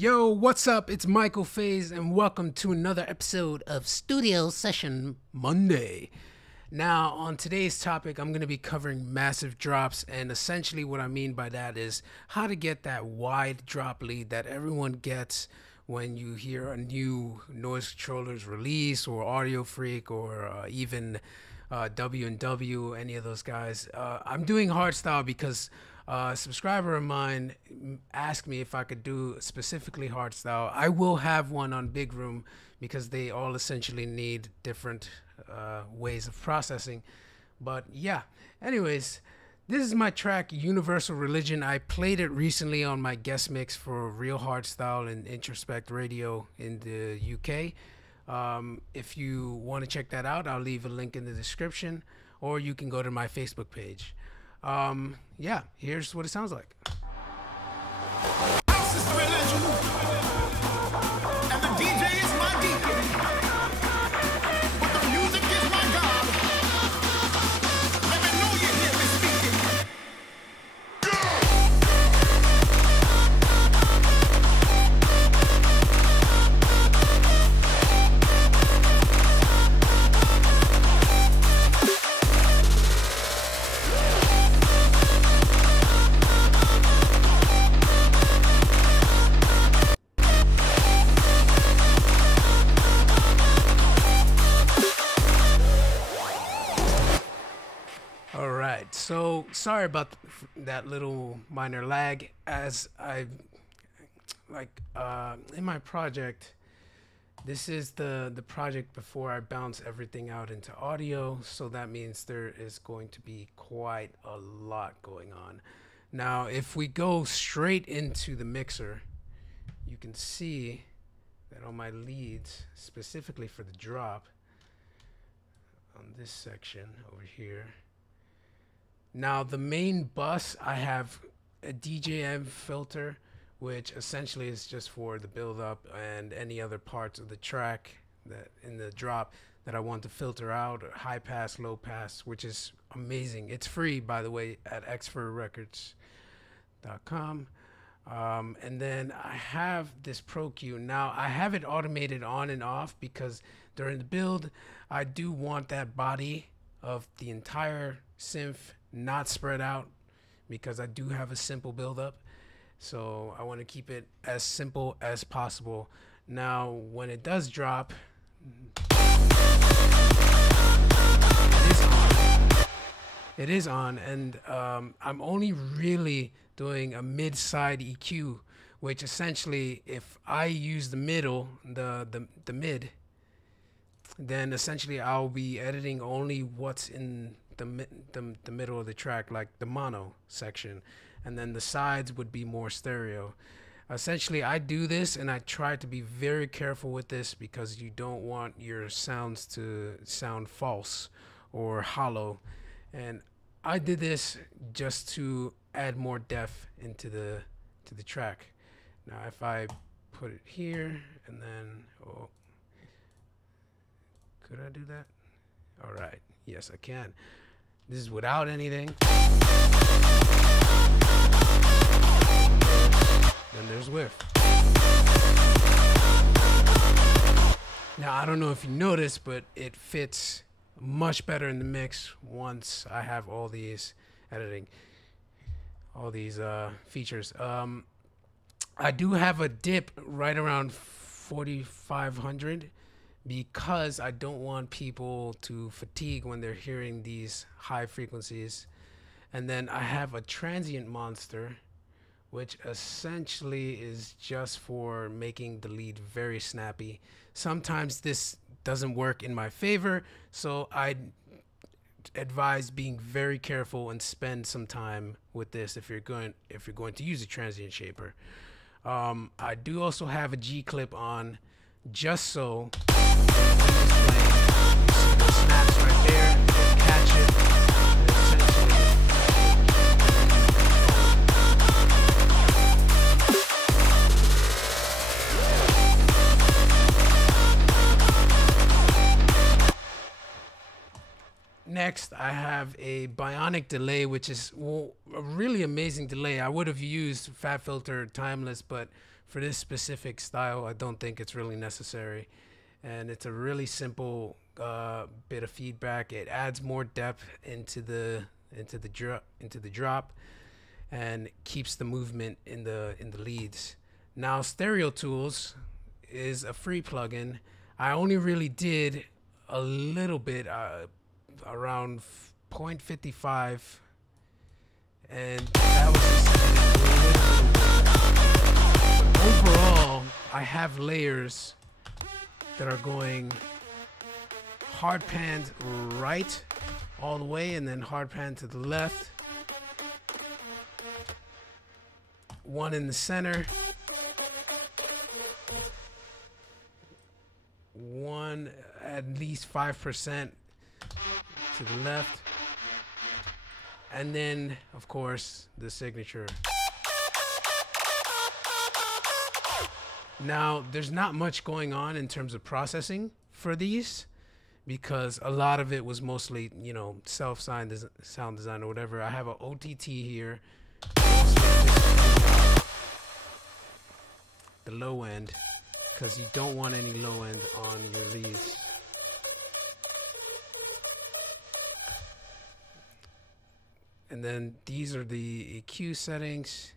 Yo, what's up? It's Michael Faze, and welcome to another episode of Studio Session Monday. Now, on today's topic, I'm going to be covering massive drops, and essentially what I mean by that is how to get that wide drop lead that everyone gets when you hear a new noise controller's release, or Audio Freak, or even W&W, any of those guys. I'm doing Hardstyle because a subscriber of mine asked me if I could do specifically Hardstyle. I will have one on Big Room because they all essentially need different ways of processing. But yeah, anyways, this is my track Universal Religion. I played it recently on my guest mix for Real Hardstyle and Introspect Radio in the UK. If you want to check that out, I'll leave a link in the description, or you can go to my Facebook page. Yeah, here's what it sounds like. House is religion, and the DJ is my deacon, but the music is my God. Let me know you hear me speaking. So sorry about that little minor lag, as I in my project, this is the project before I bounce everything out into audio, so that means there is going to be quite a lot going on. Now if we go straight into the mixer, you can see that on my leads, specifically for the drop on this section over here. Now the main bus, I have a DJM filter, which essentially is just for the build up and any other parts of the track that in the drop that I want to filter out, or high pass, low pass, which is amazing. It's free, by the way, at xferrecords.com. And then I have this Pro Q. Now I have it automated on and off because during the build, I do want that body of the entire synth not spread out, because I do have a simple buildup, so I want to keep it as simple as possible. Now when it does drop, it is on, and I'm only really doing a mid-side EQ, which essentially, if I use the middle, the mid, then essentially I'll be editing only what's in the middle of the track, like the mono section, and then the sides would be more stereo. Essentially, I do this, and I try to be very careful with this because you don't want your sounds to sound false or hollow. And I did this just to add more depth into the track. Now if I put it here and then, oh, could I do that? All right, yes I can. This is without anything. Then there's whiff. Now I don't know if you noticed, but it fits much better in the mix once I have all these features. I do have a dip right around 4,500 because I don't want people to fatigue when they're hearing these high frequencies. And then I have a transient monster, which essentially is just for making the lead very snappy. Sometimes this doesn't work in my favor, so I advise being very careful and spend some time with this if you're going to use a transient shaper. I do also have a G clip on, just so when you see the snaps right there, catch it, and essentially next, I have a bionic delay, which is a really amazing delay. I would have used Fat Filter Timeless, but for this specific style, I don't think it's really necessary. And it's a really simple bit of feedback. It adds more depth into the drop, and keeps the movement in the leads. Now, Stereo Tools is a free plugin. I only really did a little bit, around 0.55, and that was just overall. I have layers that are going hard panned right all the way, and then hard pan to the left, one in the center, one at least 5% to the left, and then of course the signature. Now, there's not much going on in terms of processing for these, because a lot of it was mostly, you know, sound design or whatever. I have an OTT here, the low end, because you don't want any low end on your leads. And then these are the EQ settings.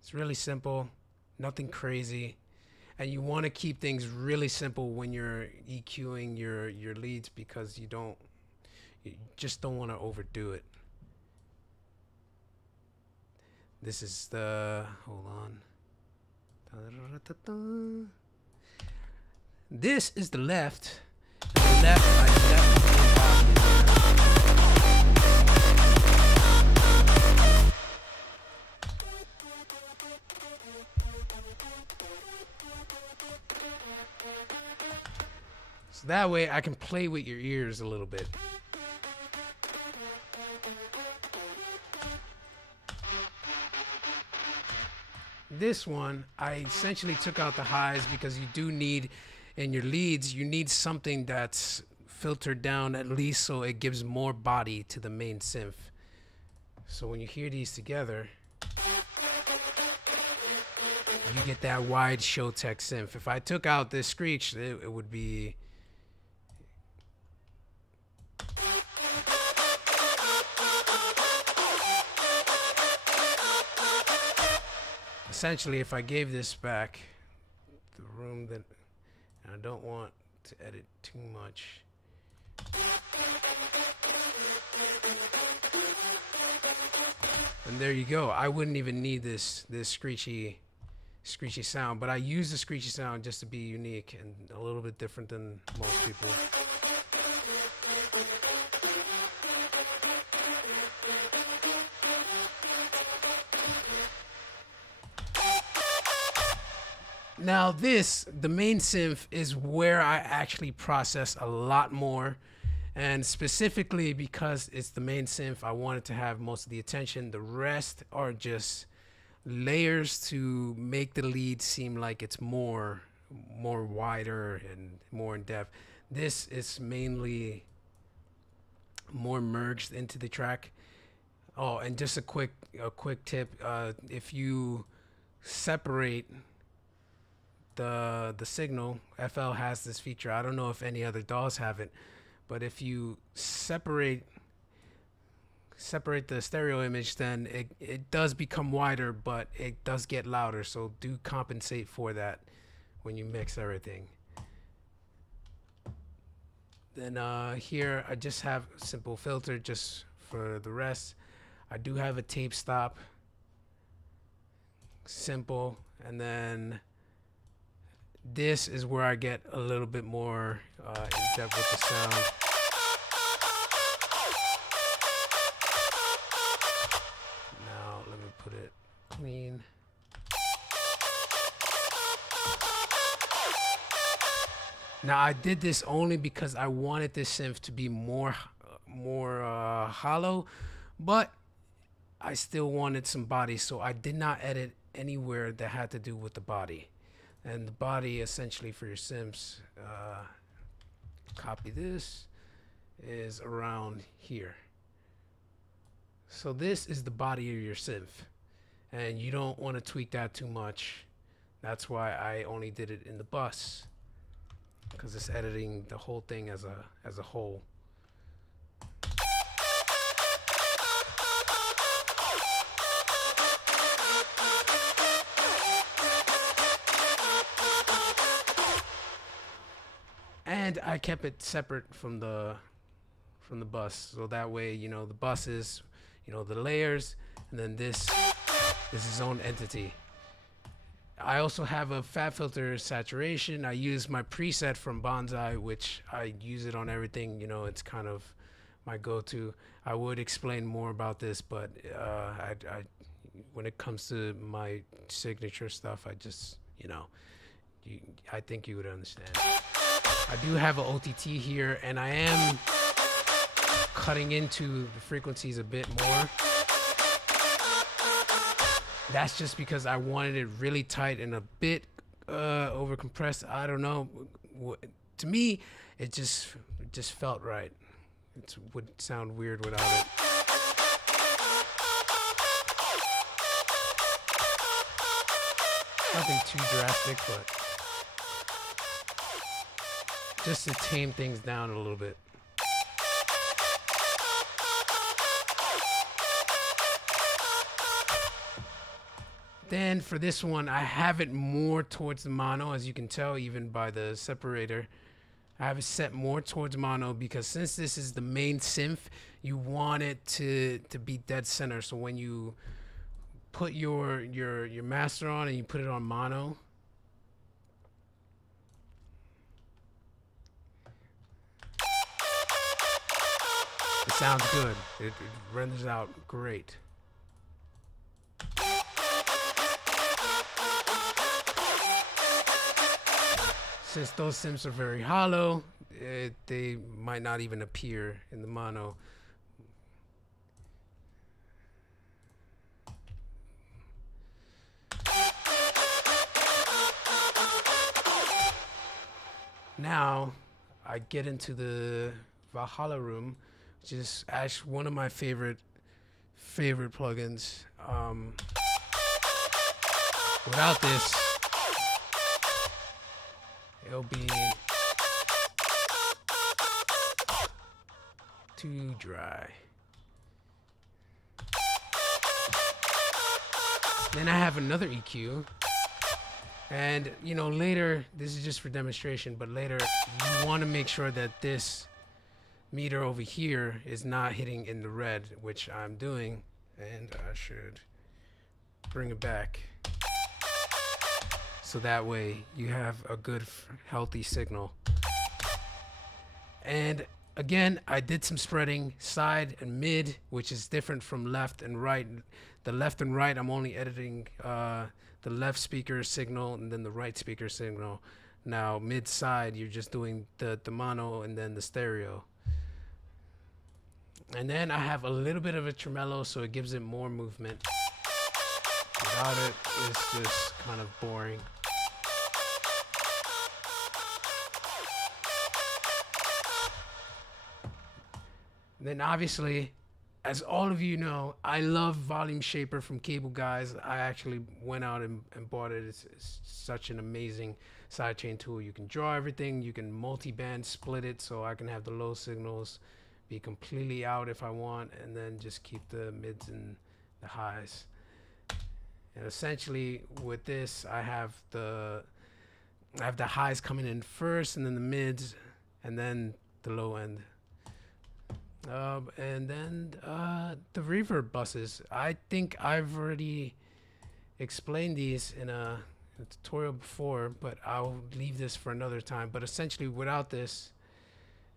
It's really simple, nothing crazy. And you want to keep things really simple when you're EQing your leads, because you just don't want to overdo it. This is the, hold on. This is the left. The left, I so that way I can play with your ears a little bit. This one, I essentially took out the highs, because you do need, in your leads, you need something that's filtered down at least so it gives more body to the main synth. So when you hear these together, you get that wide Showtek synth. If I took out this screech, it would be... Essentially, if I gave this back, the room that I don't want to edit too much. And there you go. I wouldn't even need this screechy sound, but I use the screechy sound just to be unique and a little bit different than most people. Now this, the main synth, is where I actually process a lot more, and specifically because it's the main synth, I wanted to have most of the attention. The rest are just layers to make the lead seem like it's more wider and more in depth. This is mainly more merged into the track. Oh, and just a quick tip, if you separate the signal, FL has this feature. I don't know if any other DAWs have it, but if you separate the stereo image, then it does become wider, but it does get louder. So do compensate for that when you mix everything. Then here I just have a simple filter just for the rest. I do have a tape stop, simple, and then this is where I get a little bit more in depth with the sound. Now let me put it clean. Now I did this only because I wanted this synth to be more hollow, but I still wanted some body, so I did not edit anywhere that had to do with the body. And the body, essentially, for your synths, copy this, is around here. So this is the body of your synth. and you don't want to tweak that too much. That's why I only did it in the bus, because it's editing the whole thing as a whole. And I kept it separate from the bus, so that way, you know, the bus is, you know, the layers, and then this is its own entity. I also have a fat filter saturation. I use my preset from Bonsai, which I use it on everything. You know, it's kind of my go-to. I would explain more about this, but when it comes to my signature stuff, I just, you know, I think you would understand. I do have an OTT here, and I am cutting into the frequencies a bit more. That's just because I wanted it really tight and a bit over compressed. I don't know. To me, it just felt right. It would sound weird without it. Nothing too drastic, but just to tame things down a little bit. Then for this one, I have it more towards the mono, as you can tell even by the separator. I have it set more towards mono because since this is the main synth, you want it to be dead center. So when you put your master on and you put it on mono, it sounds good. It renders out great. Since those synths are very hollow, they might not even appear in the mono. Now, I get into the Valhalla room, which is actually one of my favorite plugins. Without this, it'll be too dry. Then I have another EQ, and you know, later, this is just for demonstration, but later you want to make sure that this meter over here is not hitting in the red, which I'm doing, and I should bring it back. So that way you have a good healthy signal. And again, I did some spreading side and mid, which is different from left and right. The left and right, I'm only editing the left speaker signal and then the right speaker signal. Now mid side, you're just doing the mono and then the stereo. And then I have a little bit of a tremolo, so it gives it more movement. Without it, it's just kind of boring. Then obviously, as all of you know, I love Volume Shaper from Cable Guys. I actually went out and bought it. It's such an amazing sidechain tool. You can draw everything. You can multi-band split it, so I can have the low signals be completely out if I want, and then just keep the mids and the highs. And essentially with this, I have the highs coming in first, and then the mids, and then the low end. And then the reverb buses. I think I've already explained these in a tutorial before, but I'll leave this for another time. But essentially, without this,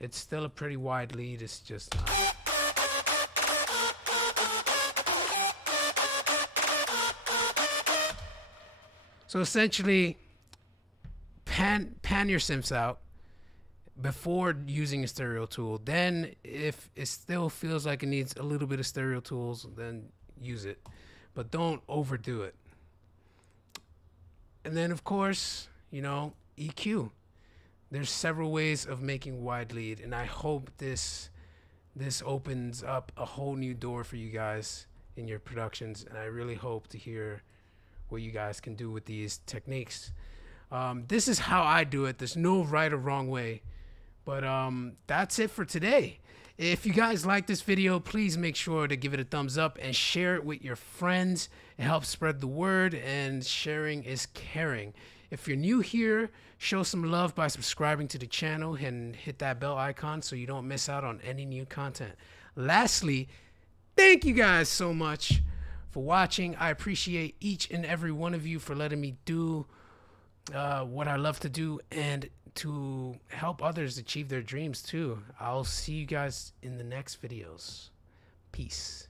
it's still a pretty wide lead. It's just not. So essentially, pan your synths out before using a stereo tool. Then if it still feels like it needs a little bit of stereo tools, then use it, but don't overdo it. And then of course, you know, EQ. There's several ways of making wide lead, and I hope this opens up a whole new door for you guys in your productions, and I really hope to hear what you guys can do with these techniques. This is how I do it. There's no right or wrong way. But that's it for today. If you guys like this video, please make sure to give it a thumbs up and share it with your friends. It helps spread the word, and sharing is caring. If you're new here, show some love by subscribing to the channel and hit that bell icon so you don't miss out on any new content. Lastly, thank you guys so much for watching. I appreciate each and every one of you for letting me do what I love to do and to help others achieve their dreams too. I'll see you guys in the next videos. Peace.